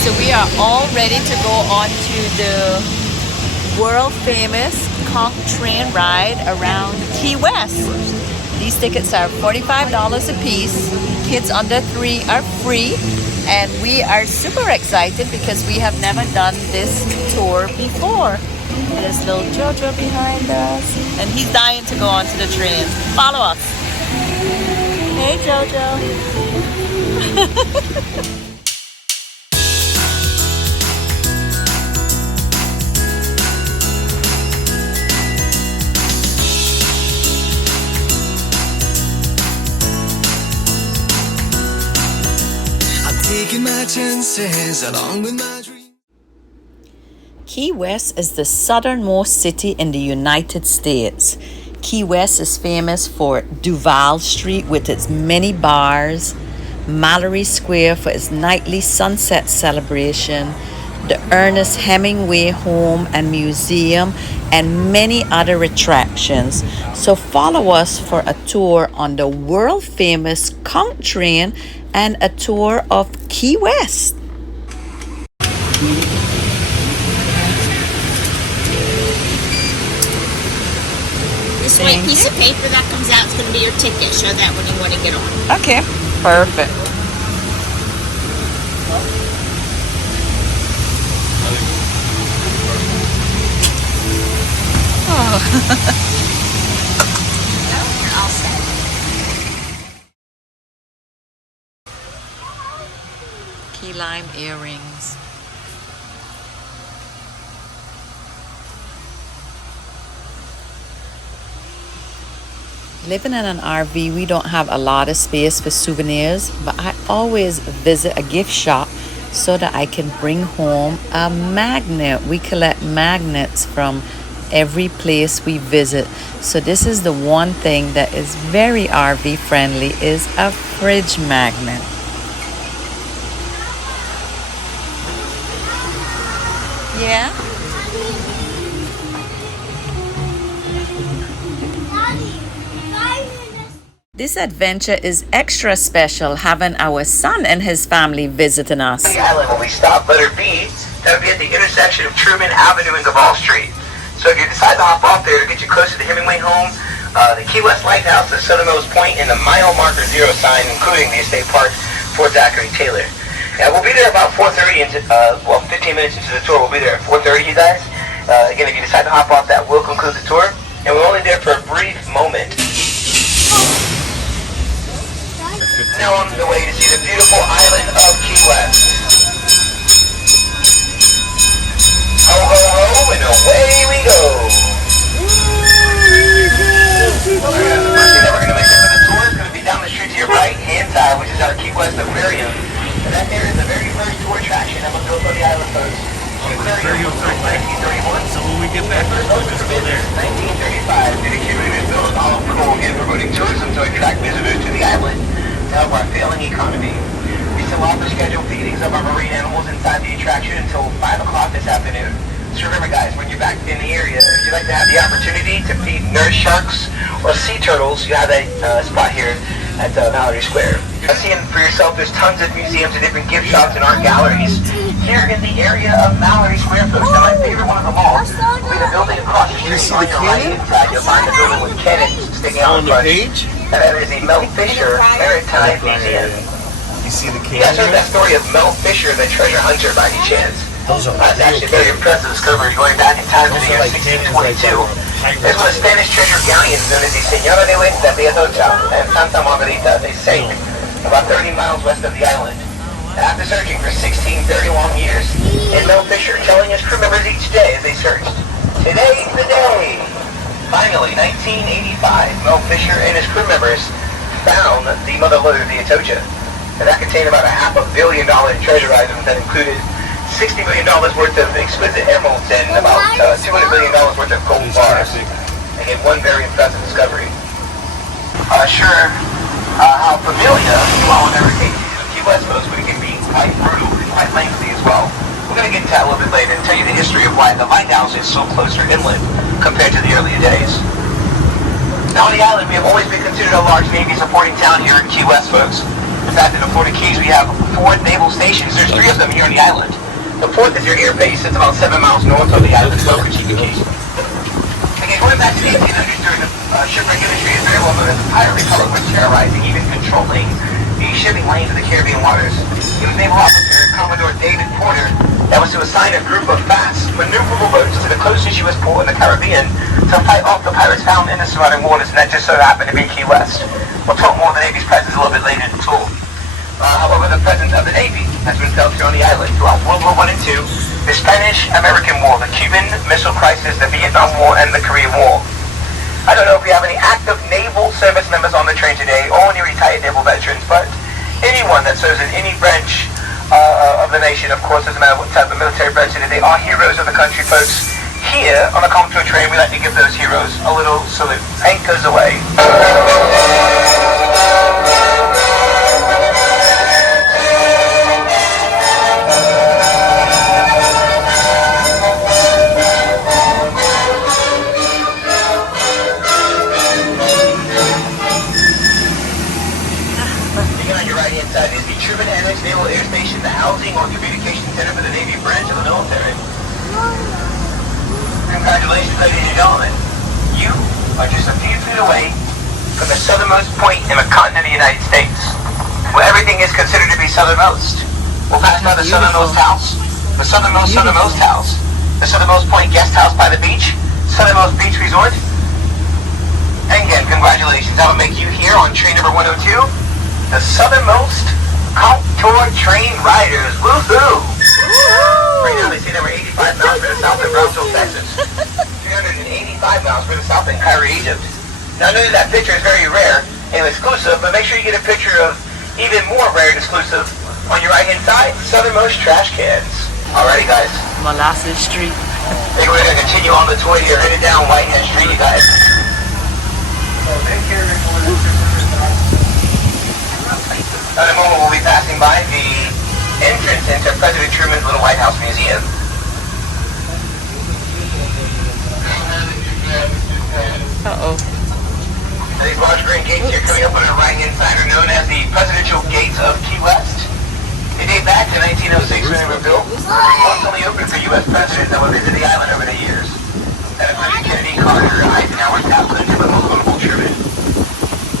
So we are all ready to go on to the world famous Conch train ride around Key West. These tickets are $45 a piece. Kids under 3 are free. And we are super excited because we have never done this tour before. There's little Jojo behind us. And he's dying to go onto the train. Follow us. Hey Jojo. Taking my chances along with my dreams. Key West is the southernmost city in the United States. Key West is famous for Duval Street with its many bars, Mallory Square for its nightly sunset celebration, the Ernest Hemingway Home and Museum, and many other attractions. So follow us for a tour on the world famous Conch train and a tour of Key West. This white piece of paper that comes out is going to be your ticket. Show that when you want to get on. Okay, perfect. Oh. You're all set. Key lime earrings. Living in an RV, we don't have a lot of space for souvenirs, but I always visit a gift shop so that I can bring home a magnet. We collect magnets from every place we visit. So this is the one thing that is very RV friendly, is a fridge magnet. Yeah? This adventure is extra special, having our son and his family visiting us. The island when we stop, letter B, that would be at the intersection of Truman Avenue and Duval Street. So if you decide to hop off there to get you close to the Hemingway home, the Key West Lighthouse, the southernmost point, and the mile marker 0 sign, including the estate park, Fort Zachary Taylor. Yeah, we'll be there about 4:30 into, 15 minutes into the tour. We'll be there at 4:30, you guys. Again, if you decide to hop off, that will conclude the tour. And we're only there for a brief moment. Now on the way to see the beautiful island of Key West. Ho, ho, ho, and away we go. Alright, the first thing that we're going to make for the tour is going to be down the street to your right-hand side, which is our Key West Aquarium. And that there is the very first tour attraction that was built on the island, folks. Aquarium was built in 1931. So when we get back, we'll just go there. 1935, dedicated to build a Olive Cool and promoting tourism to attract visitors to the island to help our failing economy. We still offer scheduled feedings of our marine animals inside the attraction until 5 o'clock this afternoon. So remember guys, when you're back in the area, if you'd like to have the opportunity to feed nurse sharks or sea turtles, you have that spot here at Mallory Square. Seeing for yourself, there's tons of museums and different gift shops and art galleries here in the area of Mallory Square, folks. Now my favorite one of them all will be the building across the street on your right inside. You'll find the building with cannons sticking out in front. And that is the Mel Fisher Maritime Museum. You see the You guys heard that story of Mel Fisher, the treasure hunter, by any chance? That's actually a very impressive discovery going back in time to the year 1622. There's one of Spanish treasure galleons known as the Señora de la Viejota and Santa Margarita. They sank about 30 miles west of the island. After searching for 30 long years, and Mel Fisher telling his crew members each day as they searched, "Today's the day." Finally, 1985, Mel Fisher and his crew members found the mother lode of the Atocha. And that contained about $500 million treasure items that included $60 million worth of exquisite emeralds and about $200 million worth of gold bars. Again, one very impressive discovery. How familiar you all will never take to Key West, folks, but it can be quite brutal and quite lengthy as well. We're going to get into that a little bit later and tell you the history of why the lighthouse is so closer inland compared to the earlier days. Now on the island, we have always been considered a large Navy supporting town here in Key West, folks. In fact, in the Florida Keys, we have 4 naval stations. There's 3 of them here on the island. The 4th is your air base. It's about 7 miles north of the island of Conch. Again, going back to the 1800s during the shipwreck industry is very well known as the pirate republic was terrorizing, even controlling the shipping lanes of the Caribbean waters. It was naval officer Commodore David Porter that was to assign a group of fast, maneuverable boats to the closest U.S. port in the Caribbean to fight off the pirates found in the surrounding waters, and that just so happened to be Key West. We'll talk more of the Navy's presence a little bit later in the tour. However, the presence of the Navy has been felt here on the island throughout World War I and II, the Spanish-American War, the Cuban Missile Crisis, the Vietnam War, and the Korean War. I don't know if we have any active naval service members on the train today, or any retired naval veterans, but anyone that serves in any branch of the nation, of course, doesn't matter what type of military branch it is, they are heroes of the country, folks. Here on the Conch train, we like to give those heroes a little salute. Anchors away. Naval Air Station, the housing or communication center for the Navy branch of the military. Congratulations, ladies and gentlemen. You are just a few feet away from the southernmost point in the continent of the United States, where everything is considered to be southernmost. We'll pass by the southernmost house, the southernmost house, the southernmost point guest house by the beach, southernmost beach resort. And again, congratulations. That will make you here on train number 102, the southernmost Conch train riders. Woohoo! Right now they say they were 85 miles further south in Brownsville, Texas. 385 miles further south in Cairo, Egypt. Now I know that picture is very rare and exclusive, but make sure you get a picture of even more rare and exclusive on your right hand side, southernmost trash cans. Alrighty guys. Molasses Street. I think we're going to continue on the tour here, headed down Whitehead Street, you guys. In a moment, we'll be passing by the entrance into President Truman's Little White House Museum. Uh-oh. These large green gates here coming up on our right-hand side are known as the Presidential Gates of Key West. They date back to 1906 when they were built. Once only open for U.S. presidents that would visit the island over the years. That included Kennedy, Carter, Eisenhower, Kaplan, and most notable Truman.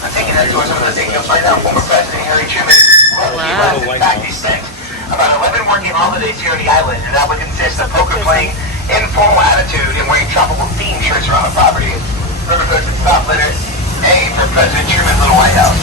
I'm taking that tour, some of the things you'll find out former President Harry Truman. Well, in fact, he spent about 11 working holidays here on the island, and that would consist of poker playing, informal attitude, and wearing tropical theme shirts around the property. Remember, folks, it's top letter A for President Truman's Little White House.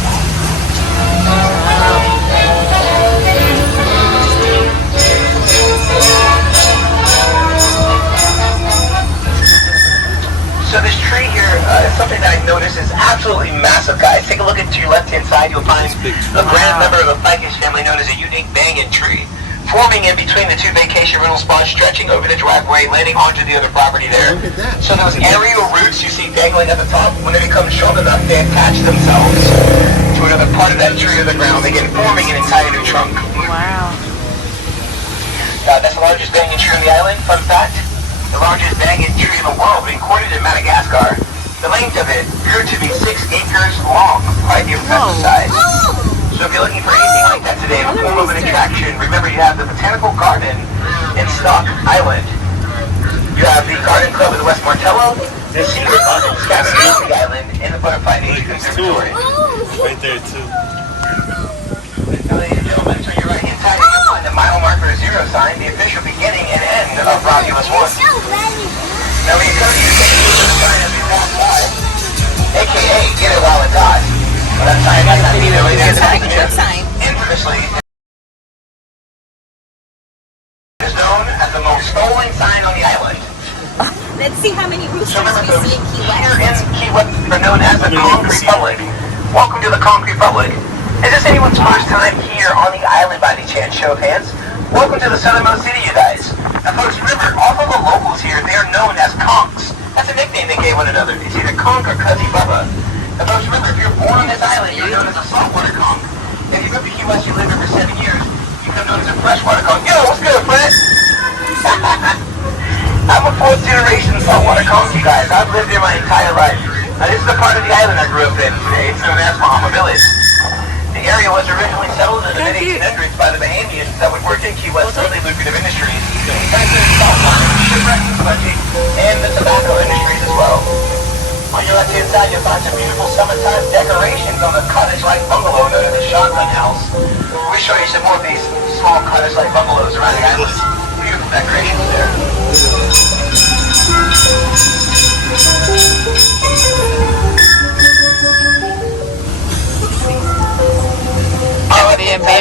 So this tree here is something that I noticed is absolutely massive, guys. Take a look into your left-hand side. You'll find a grand member of the ficus family known as a unique banyan tree, forming in between the 2 vacation rental spots, stretching over the driveway, landing onto the other property there. So those aerial roots you see dangling at the top, when they become strong enough, they attach themselves to another part of that tree or the ground, again forming an entire new trunk. Wow. That's the largest banyan tree on the island. Fun fact. The largest banyan tree in the world, recorded in Madagascar. The length of it grew to be 6 acres long, quite the impressive size. So if you're looking for anything like that today, in the form of an attraction, remember you have the Botanical Garden in Stock Island. You have the Garden Club in West Martello, the Secret Garden scattered throughout the island, and the Butterfly Nature Conservatory. Right there too. Ladies and gentlemen, to your right-hand side, you'll find the mile marker 0 sign, the official beginning and end of Romulus 1. Now when you come to your station, the sign as we pass by, a.k.a. get it while it's hot. Well, that sign might not be there later in the picture. Infamously, is known as the most stolen sign on the island. Let's see how many roosters So remember, we see in Key here West. in Key West, we're known as the Conch Republic. Welcome to the Conch Republic. Is this anyone's first time here on the island by any chance? Show of hands. Welcome to the southernmost city, you guys. Now folks, remember, all of the locals here, they are known as Conchs. That's a nickname they gave one another. It's either Conch or Cuzzy Bubba. Now folks, remember, if you're born on this island, you're known as a saltwater Conch. If you go to Key West, you live here for 7 years, you become known as a freshwater Conch. Yo, what's good, Fred? I'm a 4th generation saltwater Conch, you guys. I've lived here my entire life. Now this is the part of the island I grew up in. It's known as Bahama Village. The area was originally settled in the mid-1800s by the Bahamians that would work in Key West's really lucrative industries. Salt mining, shipwrecks, punching, and the tobacco industries as well. On your left-hand side, you'll find some beautiful summertime decorations on the cottage-like bungalow known as the Shotgun House. We'll show you some more of these small cottage-like bungalows around the island. Beautiful decorations there.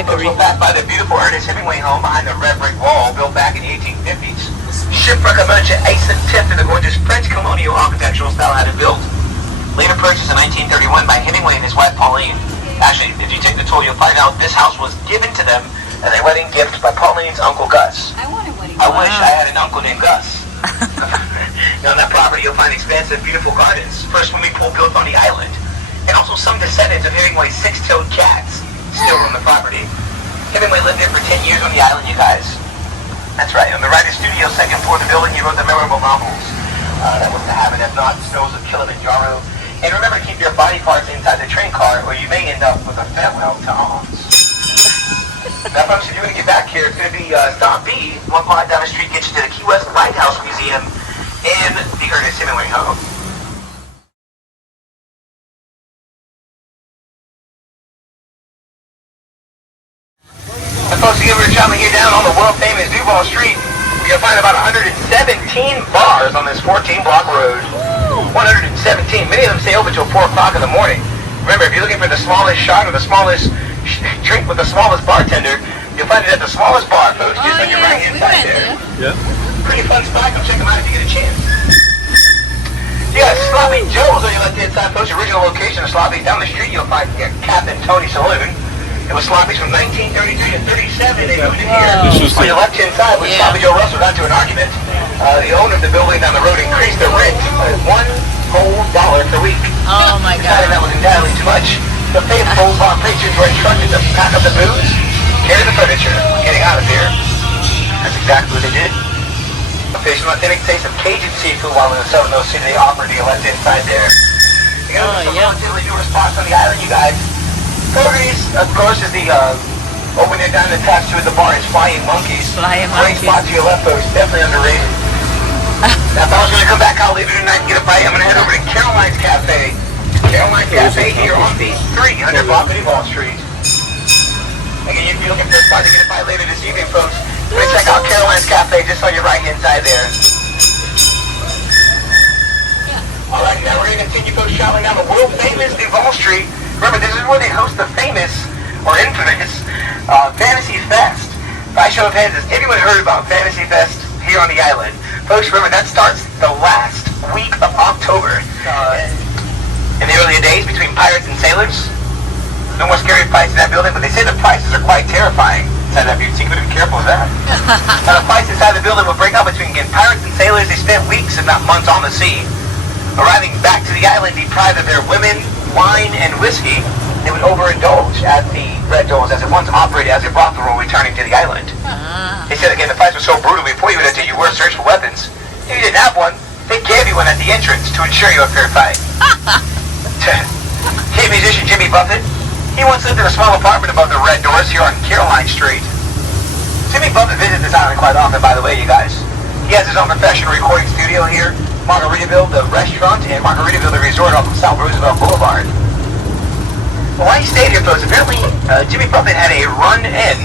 We'll pass by the beautiful Ernest Hemingway home behind the red brick wall built back in the 1850s. Shipwreck of Conch, ace and tip in the gorgeous French colonial architectural style had it built. Later purchased in 1931 by Hemingway and his wife Pauline. Actually, if you take the tour, you'll find out this house was given to them as a wedding gift by Pauline's uncle Gus. I want a wedding. I wish I had an uncle named Gus. Now on that property, you'll find expansive, beautiful gardens. First swimming pool built on the island. And also some descendants of Hemingway's six-toed cats still on the property. Hemingway lived there for 10 years on the island, you guys. That's right. On the writer's studio, second floor of the building, he wrote the memorable novels. That was The Habit of Not, Snows of Kilimanjaro. And remember to keep your body parts inside the train car, or you may end up with a farewell to arms. Now, folks, if you're going to get back here, it's going to be stop B, one block down the street, gets you to the Key West Lighthouse Museum and the Ernest Hemingway home. And folks, again, we're traveling here down on the world-famous Duval Street. You're going to find about 117 bars on this 14-block road. 117. Many of them stay open until 4 o'clock in the morning. Remember, if you're looking for the smallest shot or the smallest drink with the smallest bartender, you'll find it at the smallest bar, folks, just on your right-hand side there. Yeah. Pretty fun spot. Come check them out if you get a chance. Yeah, Sloppy Joe's on your left-hand side, folks. Original location of Sloppy's down the street. You'll find Captain Tony Saloon. It was Sloppy's from 1933 to 37. They moved in here. On your left-hand side, when Sloppy Joe Russell got into an argument, the owner of the building down the road increased the rent by $1 per week. Oh my Decided God. that was entirely too much. The faithful patrons were instructed to pack up the booze, carry the furniture, getting out of here. That's exactly what they did. Fish and authentic taste of Cajun seafood while in the Southern Mill City. They offered the left inside there. You got some relatively newer spots on the island, you guys. Fogarty's, of course, is the open air dining attached to it. The bar is Flying Monkeys. Flying Great Monkeys. spot to your left, folks. Definitely underrated. Now, if I was going to come back out later tonight and get a bite, I'm going to head over to Caroline's Cafe. Caroline's Cafe here on the 300 block of Duval Street. Again, if you're looking for a spot to get a bite later this evening, folks, please check out Caroline's Cafe just on your right-hand side there. All right, now we're going to continue, folks, traveling down the world-famous Duval Street. Remember, this is where they host the famous, or infamous, Fantasy Fest. By show of hands, has anyone heard about Fantasy Fest here on the island? Folks, remember, that starts the last week of October. In the earlier days, between pirates and sailors. No more scary fights in that building, but they say the prices are quite terrifying inside that building. So you better be careful with that. Now, the fights inside the building will break out between pirates and sailors. They spent weeks, if not months, on the sea. Arriving back to the island deprived of their women, wine, and whiskey, they would overindulge at the Red Doors, as it once operated as a brothel, returning to the island. They said, again, the fights were so brutal, before you would enter, you were searched for weapons. If you didn't have one, they gave you one at the entrance to ensure you a fair fight. Hey, musician Jimmy Buffett, he once lived in a small apartment above the Red Doors here on Caroline Street. Jimmy Buffett visits this island quite often, by the way, you guys. He has his own professional recording studio here, Margaritaville, the restaurant, and Margaritaville, the resort off of South Roosevelt Boulevard. Well, while he stayed here, folks, apparently Jimmy Buffett had a run-in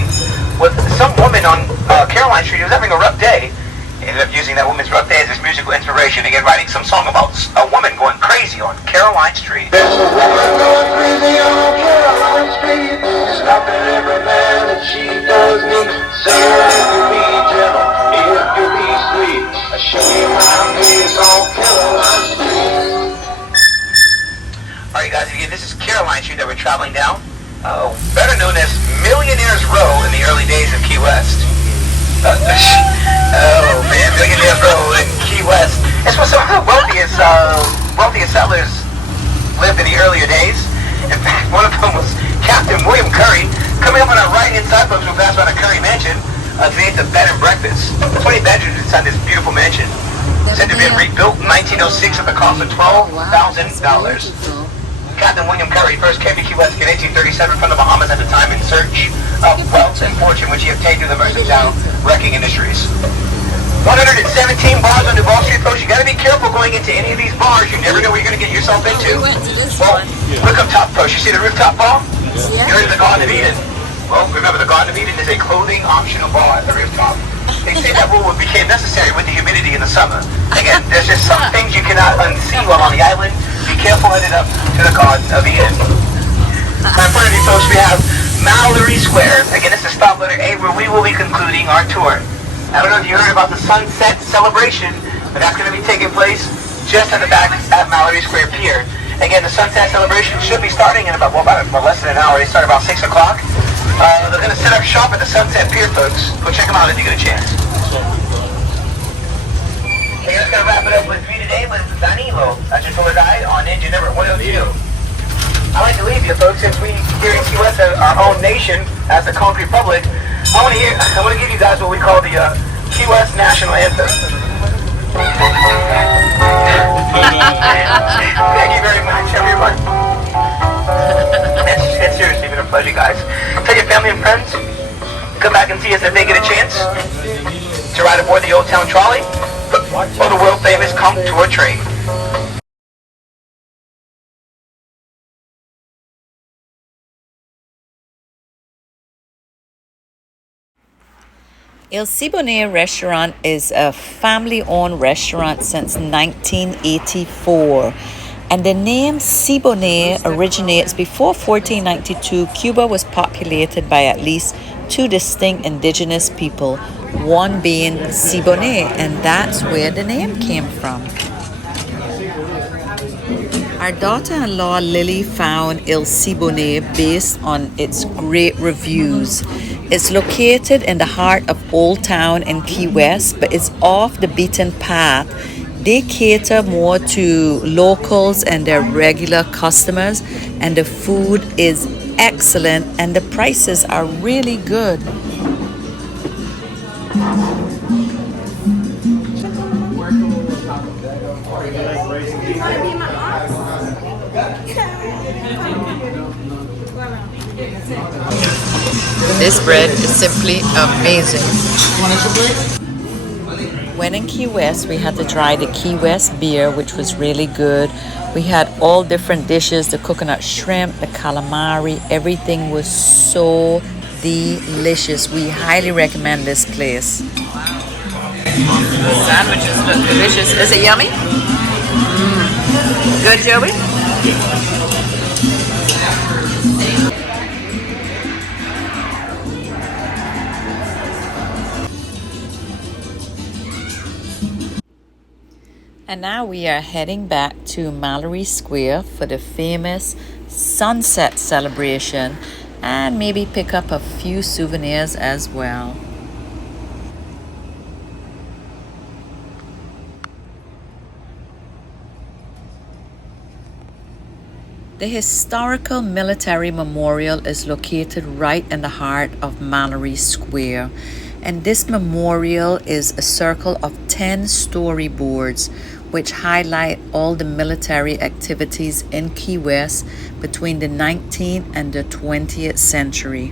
with some woman on Caroline Street who was having a rough day. He ended up using that woman's rough day as his musical inspiration, again writing some song about a woman going crazy on Caroline Street. There's a woman going crazy on Caroline Street, stopping every man that she does meet. Saying if you be gentle, if you be sweet, I show you my days on Caroline Street. Alright guys, again, this is Caroline Street that we're traveling down. Better known as Millionaire's Row in the early days of Key West. Oh man, Millionaire's Row in Key West. It's where some of the wealthiest settlers lived in the earlier days. In fact, one of them was Captain William Curry. Coming up on our right-hand side, folks, we'll pass by the Curry Mansion. Creates a bed and breakfast. 20 bedrooms inside this beautiful mansion. Said to have been rebuilt in 1906 at the cost of $12,000. Captain William Curry first came to Key West in 1837 from the Bahamas at the time in search of wealth and fortune, which he obtained through the mercantile wrecking industries. 117 bars on Duval Street, folks. You got to be careful going into any of these bars. You never know what you're going to get yourself into. We went to this Well, one. look up top, folks. You see the rooftop bar? Yeah. You're in the Garden of Eden. Well, remember, the Garden of Eden is a clothing optional bar at the rooftop. They say that rule became necessary with the humidity in the summer. Again, there's just some things you cannot unsee while on the island. Be careful headed up to the Garden of Eden. In front of you, folks, we have Mallory Square. Again, this is stop letter A, where we will be concluding our tour. I don't know if you heard about the sunset celebration, but that's going to be taking place just at the back at Mallory Square Pier. Again, the sunset celebration should be starting in about less than an hour. They start about 6 o'clock. They're going to set up shop at the Sunset Pier, folks. Go check them out if you get a chance. Hey, that's going to wrap it up with me today with Danilo, that's your tour guide on engine number 102. I'd like to leave you, folks, since we here in Key West are our own nation as the Conch Republic. I want to give you guys what we call the Key West National Anthem. Thank you very much, everyone. It's seriously been a pleasure, guys. Tell your family and friends, come back and see us if they get a chance to ride aboard the Old Town Trolley or the world famous Conch Tour train. El Siboney restaurant is a family-owned restaurant since 1984. And the name Siboney originates before 1492. Cuba was populated by at least 2 distinct indigenous people, one being Siboney, and that's where the name came from. Our daughter-in-law Lily found El Siboney based on its great reviews. It's located in the heart of Old Town in Key West, but it's off the beaten path. They cater more to locals and their regular customers, and the food is excellent and the prices are really good. This bread is simply amazing. When in Key West, we had to try the Key West beer, which was really good. We had all different dishes, the coconut shrimp, the calamari, everything was so delicious. We highly recommend this place. The sandwiches look delicious. Is it yummy? Good, Joey? And now we are heading back to Mallory Square for the famous sunset celebration and maybe pick up a few souvenirs as well. The historical military memorial is located right in the heart of Mallory Square. And this memorial is a circle of 10 storyboards which highlight all the military activities in Key West between the 19th and the 20th century.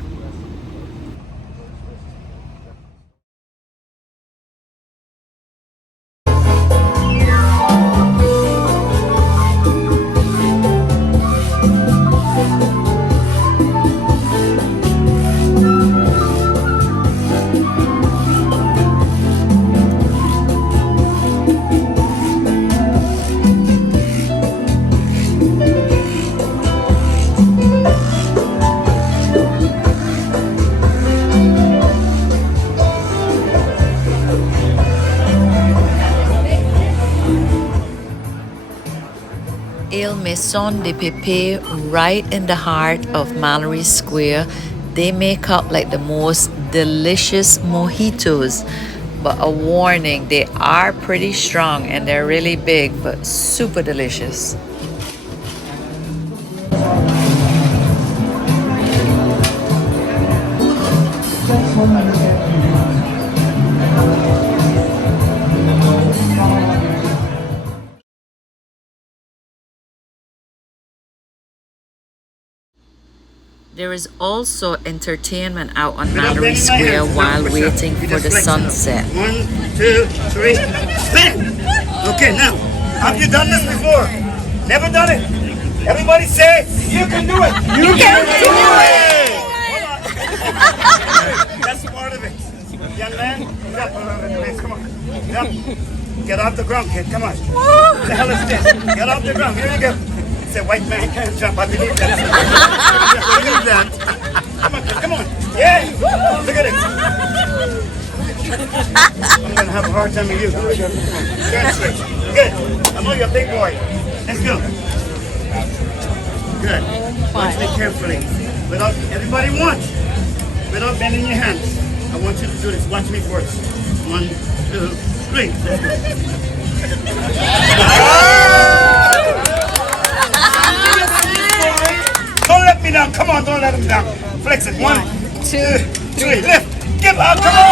El Maison de Pepe, right in the heart of Mallory Square. They make up like the most delicious mojitos. But a warning, they are pretty strong and they're really big, but super delicious. There is also entertainment out on Mallory Square while waiting for the sunset. 1, 2, 3, bang! Okay, now, have you done this before? Never done it? Everybody say, you can do it! You can do it! Hold on. That's part of it. Young man, get up. Come on. Get up. Get off the ground, kid. Come on. What the hell is this? Get off the ground. Here you go. It's a white man can't jump. I believe that. I believe that. Come on, kid. Come on. Yeah. Look at it. I'm going to have a hard time with you. Come on. Turn straight. Good. I know you're a big boy. Let's go. Good. Watch me carefully. Without, everybody watch. Without bending your hands. I want you to do this. Watch me first. 1, 2, 3. Let's go. Don't let me down. Come on, don't let him down. Flex it. 1, 2, 3. Lift. Give up. Come on.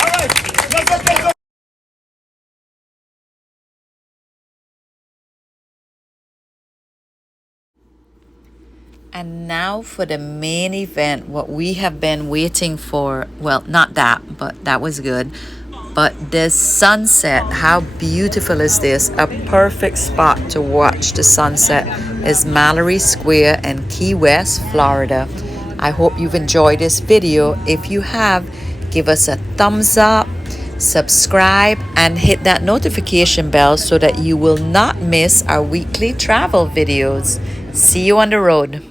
All right. Let's go. And now for the main event, what we have been waiting for. Well, not that, but that was good. But this sunset, how beautiful is this? A perfect spot to watch the sunset is Mallory Square in Key West, Florida. I hope you've enjoyed this video. If you have, give us a thumbs up, subscribe, and hit that notification bell so that you will not miss our weekly travel videos. See you on the road.